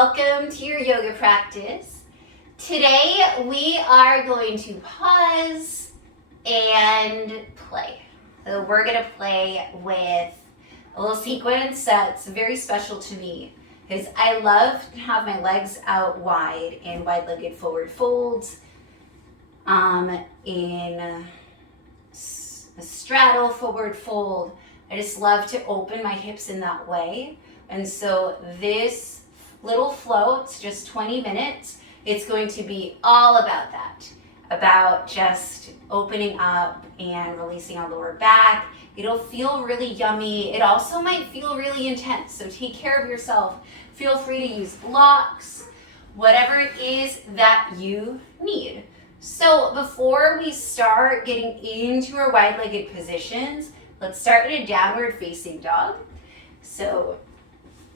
welcome to your yoga practice. Today we are going to pause and play. So we're going to play with a little sequence that's very special to me because I love to have my legs out wide in wide-legged forward folds, in a straddle forward fold. I just love to open my hips in that way. And so this little flow, it's just 20 minutes. It's going to be all about that, about just opening up and releasing our lower back. It'll feel really yummy. It also might feel really intense. So take care of yourself. Feel free to use blocks, whatever it is that you need. So before we start getting into our wide-legged positions, let's start in a downward facing dog. So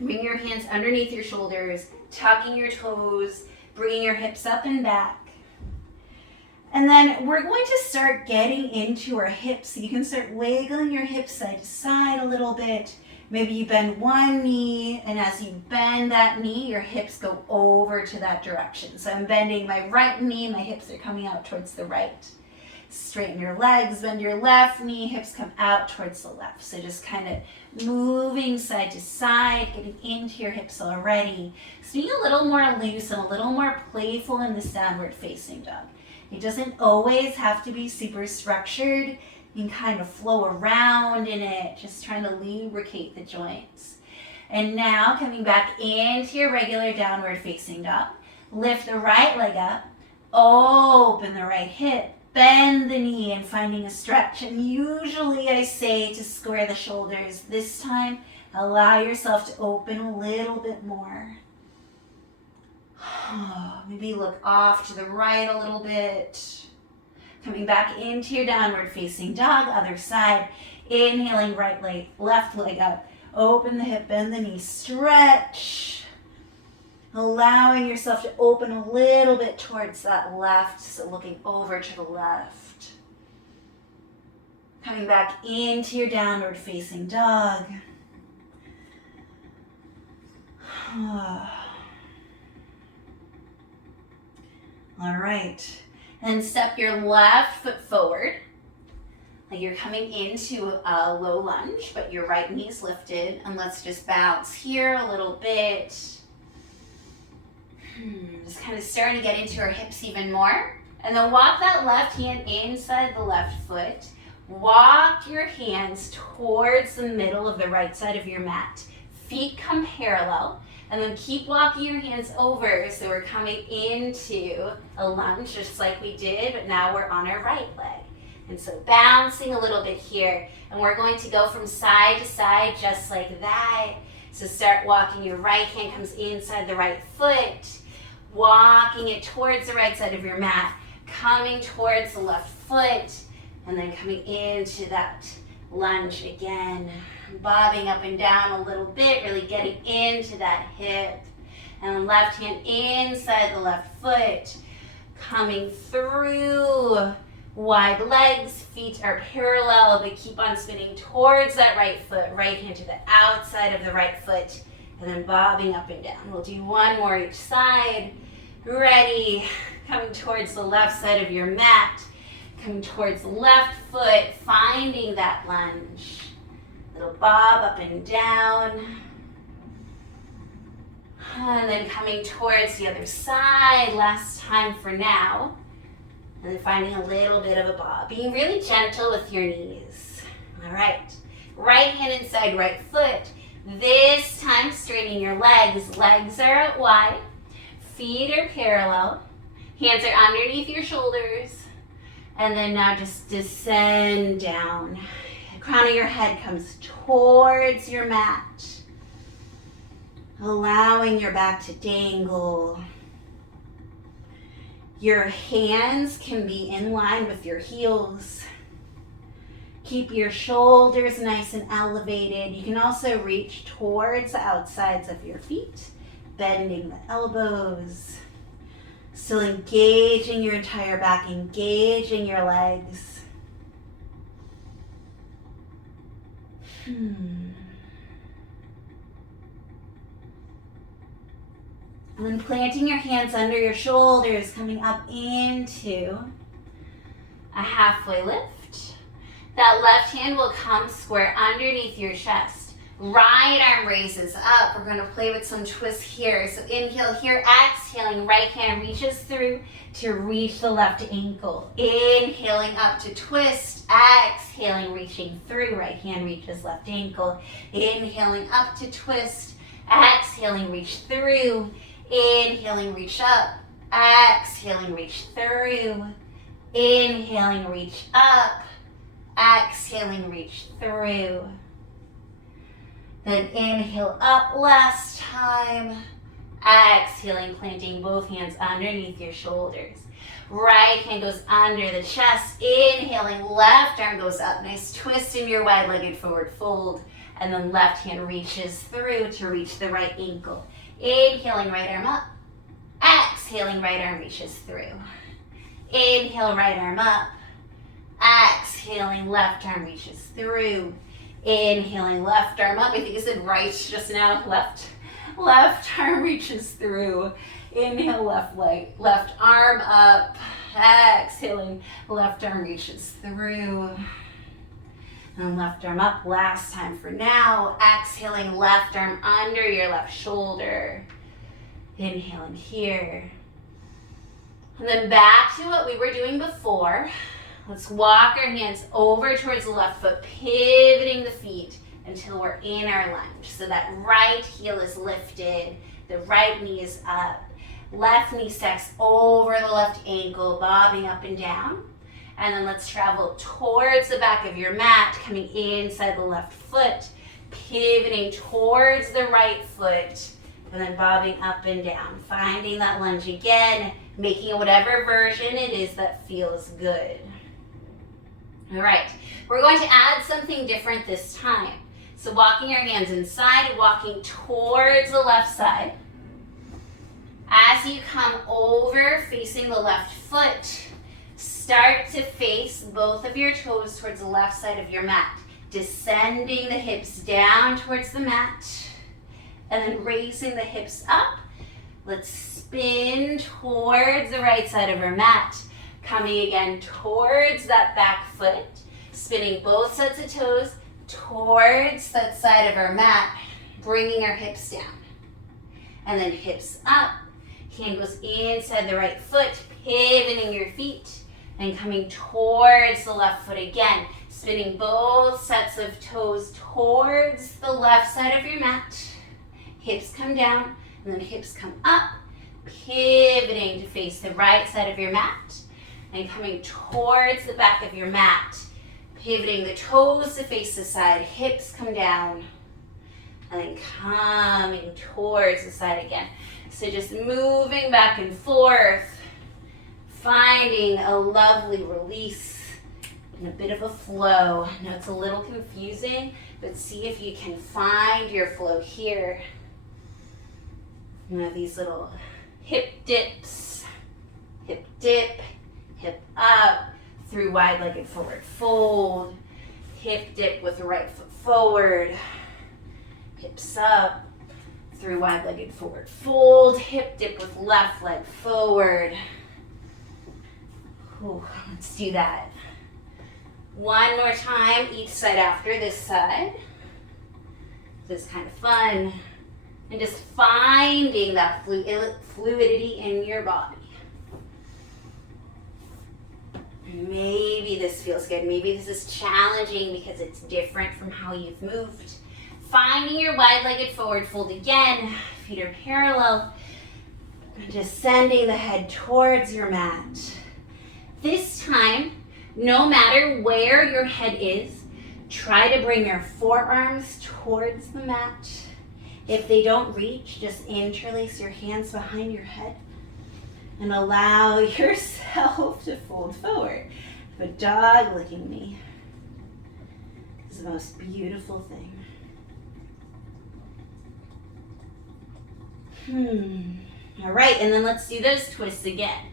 bring your hands underneath your shoulders, tucking your toes, bringing your hips up and back. And then we're going to start getting into our hips. You can start wiggling your hips side to side a little bit. Maybe you bend one knee, and as you bend that knee, your hips go over to that direction. So I'm bending my right knee, my hips are coming out towards the right. Straighten your legs, bend your left knee, hips come out towards the left. So just kind of moving side to side, getting into your hips already. So being a little more loose and a little more playful in this downward facing dog. It doesn't always have to be super structured. You can kind of flow around in it, just trying to lubricate the joints. And now coming back into your regular downward facing dog. Lift the right leg up, open the right hip, bend the knee and finding a stretch. And usually I say to square the shoulders. This time, allow yourself to open a little bit more. Maybe look off to the right a little bit. Coming back into your downward facing dog, other side. Inhaling right leg, left leg up. Open the hip, bend the knee, stretch. Allowing yourself to open a little bit towards that left, so looking over to the left. Coming back into your downward facing dog. All right. Then step your left foot forward. Like you're coming into a low lunge, but your right knee is lifted. And let's just bounce here a little bit. Just kind of starting to get into our hips even more. And then walk that left hand inside the left foot. Walk your hands towards the middle of the right side of your mat. Feet come parallel. And then keep walking your hands over. So we're coming into a lunge just like we did, but now we're on our right leg. And so bouncing a little bit here. And we're going to go from side to side just like that. So start walking. Your right hand comes inside the right foot. Walking it towards the right side of your mat. Coming towards the left foot. And then coming into that lunge again. Bobbing up and down a little bit, really getting into that hip. And left hand inside the left foot. Coming through. Wide legs, feet are parallel, but keep on spinning towards that right foot. Right hand to the outside of the right foot. And then bobbing up and down. We'll do one more each side. Ready. Coming towards the left side of your mat. Coming towards the left foot, finding that lunge. Little bob up and down. And then coming towards the other side, last time for now. And then finding a little bit of a bob. Being really gentle with your knees. All right. Right hand inside right foot. This time straightening your legs. Legs are out wide. Feet are parallel. Hands are underneath your shoulders. And then now just descend down. The crown of your head comes towards your mat. Allowing your back to dangle. Your hands can be in line with your heels. Keep your shoulders nice and elevated. You can also reach towards the outsides of your feet, bending the elbows. Still engaging your entire back, engaging your legs. And then planting your hands under your shoulders, coming up into a halfway lift. That left hand will come square underneath your chest. Right arm raises up. We're going to play with some twists here. So inhale here, exhaling, right hand reaches through to reach the left ankle. Inhaling up to twist, exhaling, reaching through, right hand reaches left ankle. Inhaling up to twist, exhaling, reach through. Inhaling, reach up, exhaling, reach through. Inhaling, reach up, exhaling, reach through. Then inhale up last time. Exhaling, planting both hands underneath your shoulders. Right hand goes under the chest. Inhaling, left arm goes up. Nice twist in your wide-legged forward fold. And then left hand reaches through to reach the right ankle. Inhaling, right arm up. Exhaling, right arm reaches through. Inhale, right arm up. Exhaling, left arm reaches through. Inhaling, left arm up. I think I said right just now. Left arm reaches through. Inhale, left arm up. Exhaling, left arm reaches through. And left arm up last time for now. Exhaling, left arm under your left shoulder. Inhaling here. And then back to what we were doing before. Let's walk our hands over towards the left foot, pivoting the feet until we're in our lunge. So that right heel is lifted, the right knee is up, left knee stacks over the left ankle, bobbing up and down. And then let's travel towards the back of your mat, coming inside the left foot, pivoting towards the right foot, and then bobbing up and down. Finding that lunge again, making it whatever version it is that feels good. All right, we're going to add something different this time. So walking our hands inside, walking towards the left side. As you come over, facing the left foot, start to face both of your toes towards the left side of your mat. Descending the hips down towards the mat, and then raising the hips up. Let's spin towards the right side of our mat. Coming again towards that back foot, spinning both sets of toes towards that side of our mat, bringing our hips down. And then hips up, hand goes inside the right foot, pivoting your feet, and coming towards the left foot again, spinning both sets of toes towards the left side of your mat. Hips come down, and then hips come up, pivoting to face the right side of your mat. And coming towards the back of your mat, pivoting the toes to face the side, hips come down, and then coming towards the side again. So just moving back and forth, finding a lovely release and a bit of a flow. I know it's a little confusing, but see if you can find your flow here. You know, these little hip dips, hip dip, hip up, through wide-legged forward fold, hip dip with the right foot forward, hips up, through wide-legged forward fold, hip dip with left leg forward. Ooh, let's do that. One more time, each side after this side. This is kind of fun. And just finding that fluidity in your body. Maybe this feels good. Maybe this is challenging because it's different from how you've moved. Finding your wide-legged forward fold again. Feet are parallel. And just sending the head towards your mat. This time, no matter where your head is, try to bring your forearms towards the mat. If they don't reach, just interlace your hands behind your head. And allow yourself to fold forward. I have a dog licking me. It's the most beautiful thing. All right, and then let's do those twists again.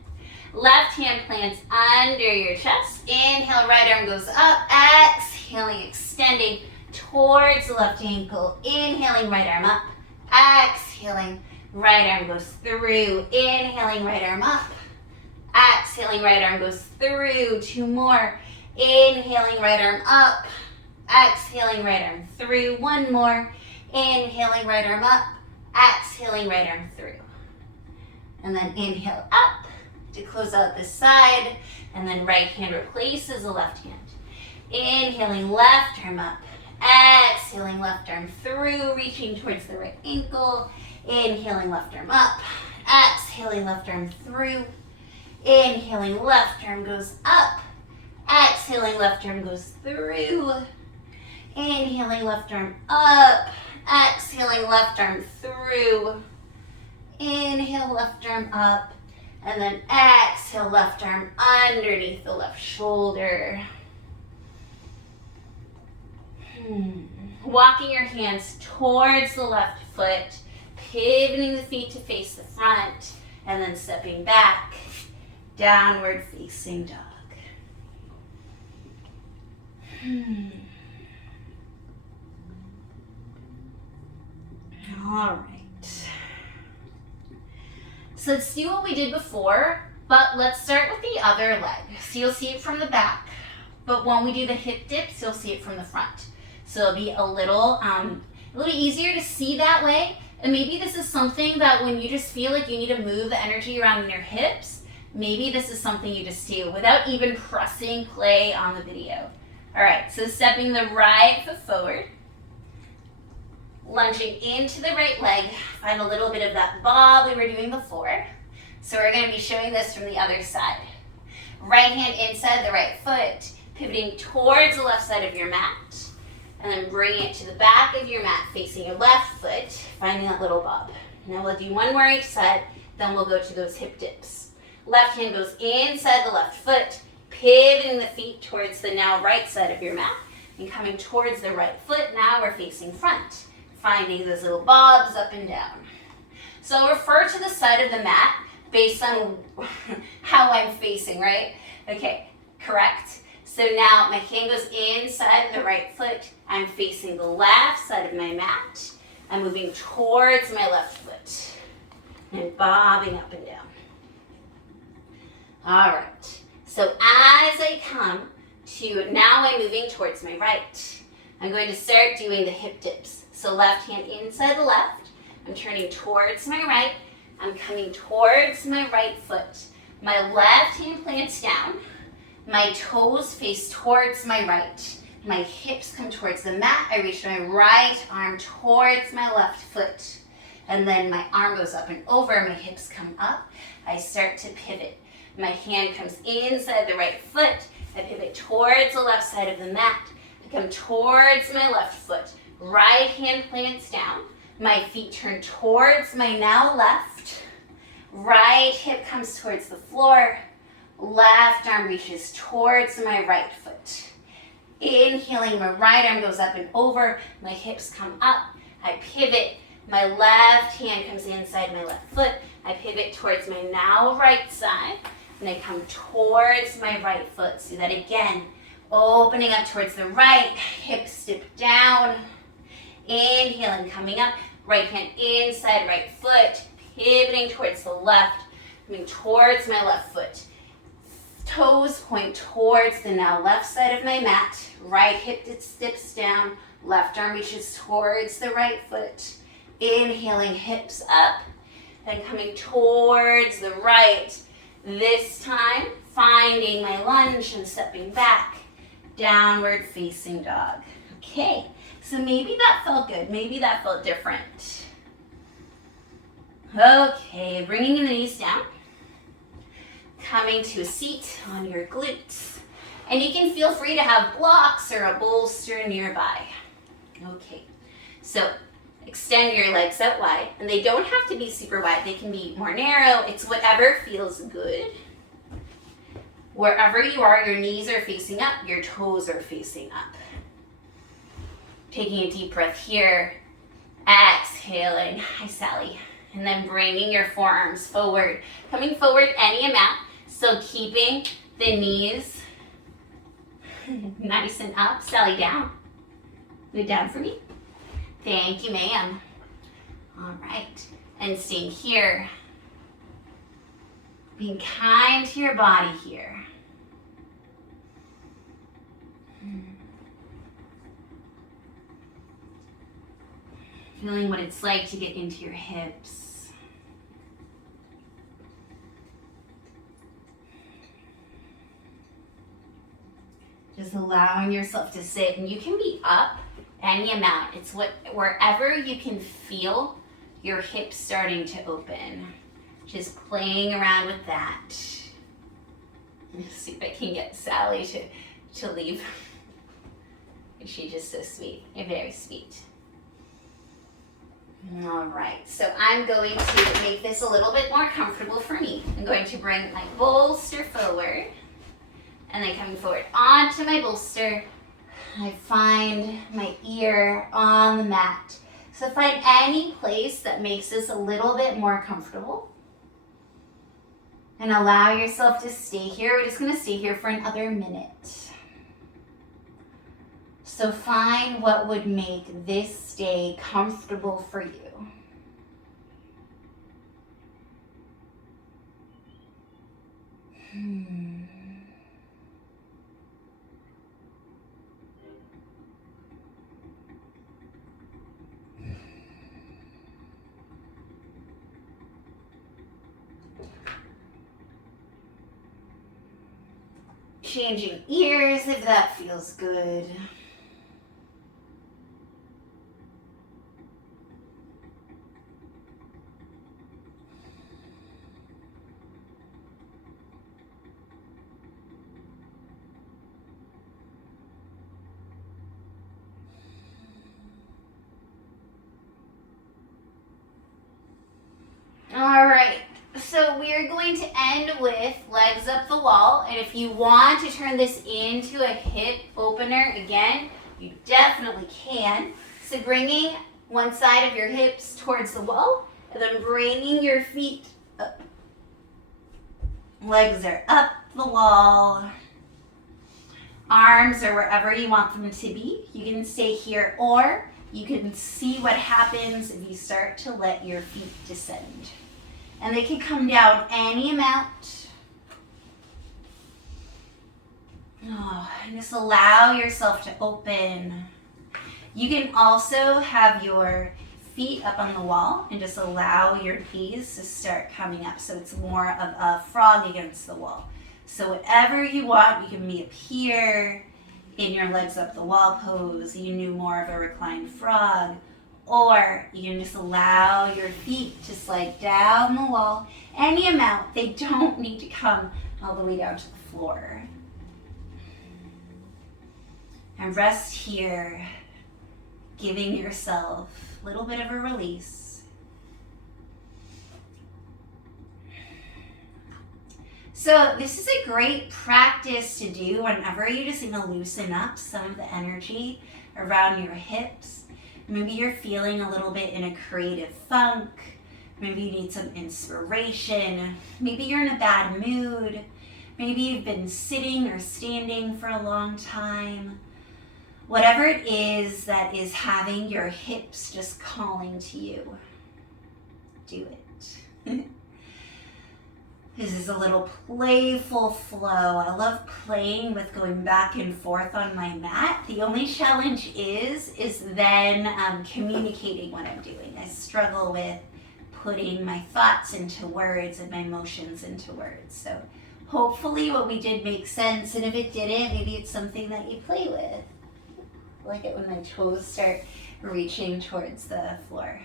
Left hand plants under your chest. Inhale, right arm goes up. Exhaling, extending towards the left ankle. Inhaling, right arm up. Exhaling, right arm goes through. Inhaling, right arm up. Exhaling, right arm goes through. 2 more. Inhaling, right arm up. Exhaling, right arm through. 1 more. Inhaling, right arm up. Exhaling, right arm through. And then inhale up to close out this side. And then right hand replaces the left hand. Inhaling, left arm up. Exhaling, left arm through, reaching towards the right ankle. Inhaling, left arm up. Exhaling, left arm through. Inhaling, left arm goes up. Exhaling, left arm goes through. Inhaling, left arm up. Exhaling, left arm through. Inhale, left arm up. And then exhale, left arm underneath the left shoulder. Walking your hands towards the left foot, pivoting the feet to face the front, and then stepping back, downward facing dog. All right. So let's do what we did before, but let's start with the other leg. So you'll see it from the back, but when we do the hip dips, you'll see it from the front. So it'll be a little easier to see that way. And maybe this is something that when you just feel like you need to move the energy around in your hips, maybe this is something you just do without even pressing play on the video. All right, so stepping the right foot forward, lunging into the right leg, find a little bit of that bob we were doing before. So we're gonna be showing this from the other side. Right hand inside the right foot, pivoting towards the left side of your mat. And then bring it to the back of your mat, facing your left foot, finding that little bob. Now we'll do 1 more each side, then we'll go to those hip dips. Left hand goes inside the left foot, pivoting the feet towards the now right side of your mat, and coming towards the right foot. Now we're facing front, finding those little bobs up and down. So I'll refer to the side of the mat based on how I'm facing, right? Okay, correct. So now my hand goes inside the right foot. I'm facing the left side of my mat. I'm moving towards my left foot and bobbing up and down. All right. So as I come to, now I'm moving towards my right. I'm going to start doing the hip dips. So left hand inside the left. I'm turning towards my right. I'm coming towards my right foot. My left hand plants down. My toes face towards my right. My hips come towards the mat. I reach my right arm towards my left foot. And then my arm goes up and over. My hips come up. I start to pivot. My hand comes inside the right foot. I pivot towards the left side of the mat. I come towards my left foot. Right hand plants down. My feet turn towards my now left. Right hip comes towards the floor. Left arm reaches towards my right foot. Inhaling, my right arm goes up and over. My hips come up. I pivot. My left hand comes inside my left foot. I pivot towards my now right side. And I come towards my right foot. So that again, opening up towards the right. Hips dip down. Inhaling, coming up. Right hand inside right foot. Pivoting towards the left. Coming towards my left foot. Toes point towards the now left side of my mat. Right hip dips down. Left arm reaches towards the right foot. Inhaling, hips up. Then coming towards the right. This time, finding my lunge and stepping back. Downward facing dog. Okay, so maybe that felt good. Maybe that felt different. Okay, bringing the knees down. Coming to a seat on your glutes. And you can feel free to have blocks or a bolster nearby. Okay, so extend your legs out wide. And they don't have to be super wide. They can be more narrow. It's whatever feels good. Wherever you are, your knees are facing up. Your toes are facing up. Taking a deep breath here. Exhaling. Hi, Sally. And then bringing your forearms forward. Coming forward any amount. So keeping the knees nice and up. Sally, down. Good, down for me. Thank you, ma'am. All right. and staying here. Being kind to your body here. Feeling what it's like to get into your hips. Just allowing yourself to sit, and you can be up any amount. It's wherever you can feel your hips starting to open. Just playing around with that. Let's see if I can get Sally to leave. She's just so sweet. You're very sweet. All right, so I'm going to make this a little bit more comfortable for me. I'm going to bring my bolster forward, and then coming forward onto my bolster, I find my ear on the mat. So find any place that makes this a little bit more comfortable. And allow yourself to stay here. We're just gonna stay here for another minute. So find what would make this stay comfortable for you. Changing ears if that feels good. All right. So we are going to end with legs up the wall, and if you want to turn this into a hip opener again, you definitely can. So bringing one side of your hips towards the wall, and then bringing your feet up. Legs are up the wall. Arms are wherever you want them to be. You can stay here, or you can see what happens if you start to let your feet descend. And they can come down any amount. Oh, and just allow yourself to open. You can also have your feet up on the wall and just allow your knees to start coming up. So it's more of a frog against the wall. So whatever you want, you can be up here in your legs up the wall pose. You can do more of a reclined frog. Or you can just allow your feet to slide down the wall any amount. They don't need to come all the way down to the floor. And rest here, giving yourself a little bit of a release. So this is a great practice to do whenever you just need to loosen up some of the energy around your hips. Maybe you're feeling a little bit in a creative funk. Maybe you need some inspiration. Maybe you're in a bad mood. Maybe you've been sitting or standing for a long time. Whatever it is that is having your hips just calling to you, do it. This is a little playful flow. I love playing with going back and forth on my mat. The only challenge is then communicating what I'm doing. I struggle with putting my thoughts into words and my emotions into words. So hopefully what we did makes sense, and if it didn't, maybe it's something that you play with. I like it when my toes start reaching towards the floor.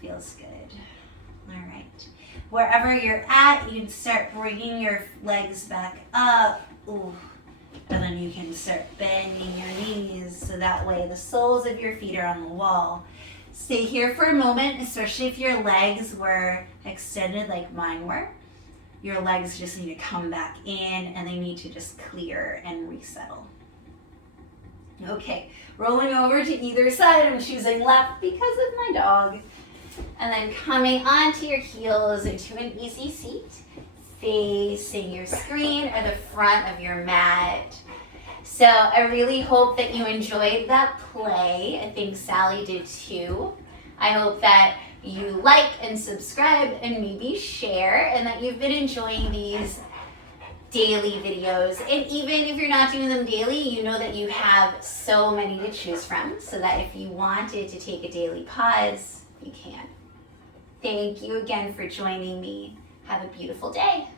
Feels good. All right. Wherever you're at, you can start bringing your legs back up. Ooh. And then you can start bending your knees so that way the soles of your feet are on the wall. Stay here for a moment, especially if your legs were extended like mine were. Your legs just need to come back in and they need to just clear and resettle. Okay, rolling over to either side. I'm choosing left because of my dog. And then coming onto your heels into an easy seat, facing your screen or the front of your mat. So I really hope that you enjoyed that play. I think Sally did too. I hope that you like and subscribe and maybe share, and that you've been enjoying these daily videos. And even if you're not doing them daily, you know that you have so many to choose from, so that if you wanted to take a daily pause, you can. Thank you again for joining me. Have a beautiful day.